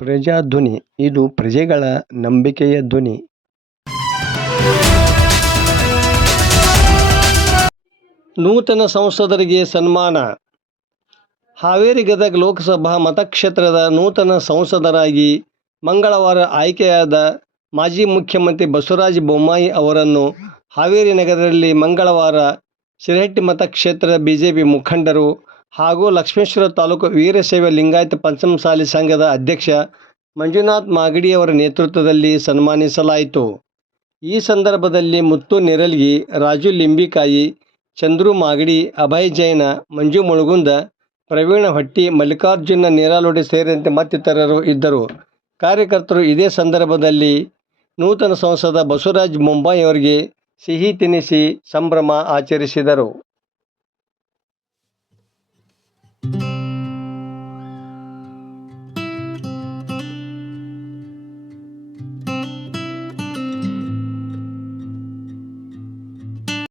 ಪ್ರಜಾಧ್ವನಿ ಇದು ಪ್ರಜೆಗಳ ನಂಬಿಕೆಯ ಧ್ವನಿ. ನೂತನ ಸಂಸದರಿಗೆ ಸನ್ಮಾನ. ಹಾವೇರಿ ಗದಗ ಲೋಕಸಭಾ ಮತಕ್ಷೇತ್ರದ ನೂತನ ಸಂಸದರಾಗಿ ಮಂಗಳವಾರ ಆಯ್ಕೆಯಾದ ಮಾಜಿ ಮುಖ್ಯಮಂತ್ರಿ ಬಸವರಾಜ ಬೊಮ್ಮಾಯಿ ಅವರನ್ನು ಹಾವೇರಿ ನಗರದಲ್ಲಿ ಮಂಗಳವಾರ ಶಿರಹಟ್ಟಿ ಮತಕ್ಷೇತ್ರದ ಬಿಜೆಪಿ ಮುಖಂಡರು ಹಾಗೂ ಲಕ್ಷ್ಮೇಶ್ವರ ತಾಲೂಕು ವೀರಶೈವ ಲಿಂಗಾಯತ ಪಂಚಮಸಾಲಿ ಸಂಘದ ಅಧ್ಯಕ್ಷ ಮಂಜುನಾಥ ಮಾಗಡಿಯವರ ನೇತೃತ್ವದಲ್ಲಿ ಸನ್ಮಾನಿಸಲಾಯಿತು. ಈ ಸಂದರ್ಭದಲ್ಲಿ ಮುತ್ತು ನೆರಲ್ಗಿ, ರಾಜು ಲಿಂಬಿಕಾಯಿ, ಚಂದ್ರು ಮಾಗಡಿ, ಅಭಯ್ ಜೈನ, ಮಂಜು ಮುಳುಗುಂದ, ಪ್ರವೀಣ ಹೊಟ್ಟಿ, ಮಲ್ಲಿಕಾರ್ಜುನ ನೇರಲೋಡಿ ಸೇರಿದಂತೆ ಮತ್ತಿತರರು ಇದ್ದರು. ಕಾರ್ಯಕರ್ತರು ಇದೇ ಸಂದರ್ಭದಲ್ಲಿ ನೂತನ ಸಂಸದ ಬಸವರಾಜ ಬೊಮ್ಮಾಯಿ ಅವರಿಗೆ ಸಿಹಿ ತಿನ್ನಿಸಿ ಸಂಭ್ರಮ ಆಚರಿಸಿದರು.